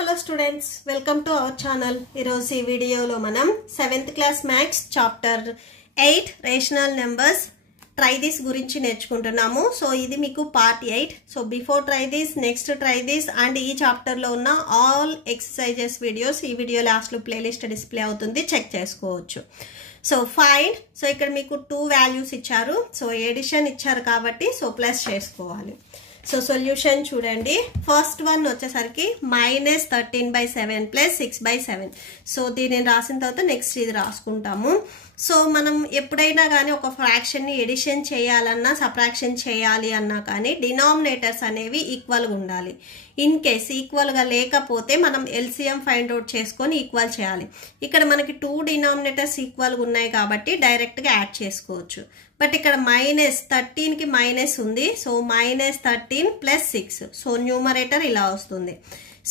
hello students, welcome to our channel. ఈరోజు ఈ వీడియోలో మనం 7th class maths chapter 8 rational numbers try this గురించి నేర్చుకుంటున్నాము. సో ఇది మీకు part 8. So before try this, next try this and ఈ చాప్టర్ లో ఉన్న ఆల్ ఎక్సర్సైజెస్ వీడియోస్ ఈ వీడియో లాస్ట్ లో ప్లేలిస్ట్ డిస్ప్లే అవుతుంది, చెక్ చేసుకోవచ్చు. సో ఫైండ్, సో ఇక్కడ మీకు 2 వాల్యూస్ ఇచ్చారు, సో ఎడిషన్ ఇచ్చారు కాబట్టి సో ప్లస్ చేసుకోవాలి. సో సొల్యూషన్ చూడండి. ఫస్ట్ వన్ వచ్చేసరికి -13/7 ప్లస్ 6/7. సో దీనిని రాసిన తర్వాత నెక్స్ట్ ఇది రాసుకుంటాము. సో మనం ఎప్పుడైనా కానీ ఒక ఫ్రాక్షన్ని ఎడిషన్ చేయాలన్నా సబ్ట్రాక్షన్ చేయాలి అన్నా కానీ డినామినేటర్స్ అనేవి ఈక్వల్గా ఉండాలి. ఇన్ కేస్ ఈక్వల్గా లేకపోతే మనం ఎల్సిఎం ఫైండ్ అవుట్ చేసుకొని ఈక్వల్ చేయాలి. ఇక్కడ మనకి 2 డినామినేటర్స్ ఈక్వల్గా ఉన్నాయి కాబట్టి డైరెక్ట్గా యాడ్ చేసుకోవచ్చు. బట్ ఇక్కడ -13కి మైనస్ ఉంది, సో -13 ప్లస్ 6. సో న్యూమరేటర్ ఇలా వస్తుంది.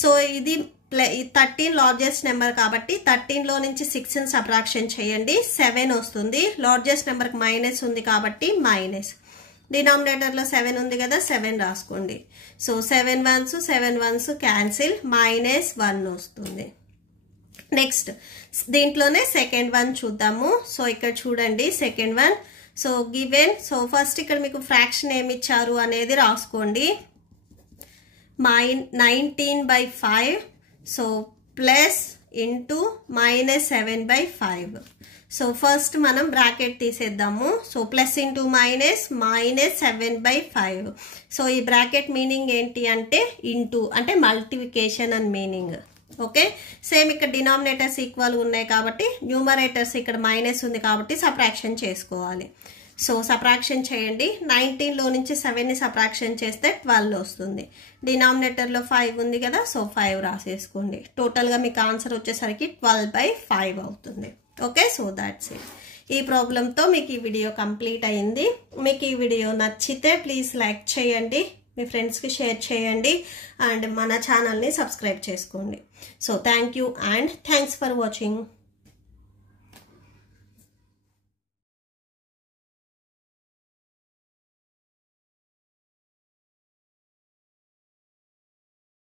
సో ఇది 13 లార్జెస్ట్ నెంబర్ కాబట్టి 13లో నుంచి 6ని సబ్ట్రాక్షన్ చేయండి, 7 వస్తుంది. లార్జెస్ట్ నెంబర్కి మైనస్ ఉంది కాబట్టి మైనస్. డినామినేటర్లో 7 ఉంది కదా, 7 రాసుకోండి. సో 7 1s క్యాన్సిల్, -1 వస్తుంది. నెక్స్ట్ దీంట్లోనే సెకండ్ వన్ చూద్దాము. సో ఇక్కడ చూడండి second one. So given, so first ఇక్కడ మీకు ఫ్రాక్షన్ ఏమి ఇచ్చారు అనేది రాసుకోండి. 19/5 so plus into -7/5. So first మనం బ్రాకెట్ తీసేద్దాము. So plus into -7/5. సో ఈ బ్రాకెట్ మీనింగ్ ఏంటి అంటే ఇంటూ అంటే మల్టిప్లికేషన్ అని మీనింగ్. ఓకే, సేమ్ ఇక్కడ డినామినేటర్స్ ఈక్వల్ ఉన్నాయి కాబట్టి న్యూమరేటర్స్ ఇక్కడ మైనస్ ఉంది కాబట్టి సబ్ట్రాక్షన్ చేసుకోవాలి. సో సబ్ట్రాక్షన్ చేయండి. 19లో నుంచి 7ని సబ్ట్రాక్షన్ చేస్తే 12 వస్తుంది. డినామినేటర్లో 5 ఉంది కదా, సో 5 రాసేసుకోండి. టోటల్గా మీకు ఆన్సర్ వచ్చేసరికి 12/5 అవుతుంది. Okay, so that's it. ఈ ప్రాబ్లంతో మీకు ఈ వీడియో కంప్లీట్ అయింది. మీకు ఈ వీడియో నచ్చితే ప్లీజ్ లైక్ చేయండి, మీ ఫ్రెండ్స్కి షేర్ చేయండి అండ్ మన ఛానల్ని సబ్స్క్రైబ్ చేసుకోండి. So thank you and thanks for watching.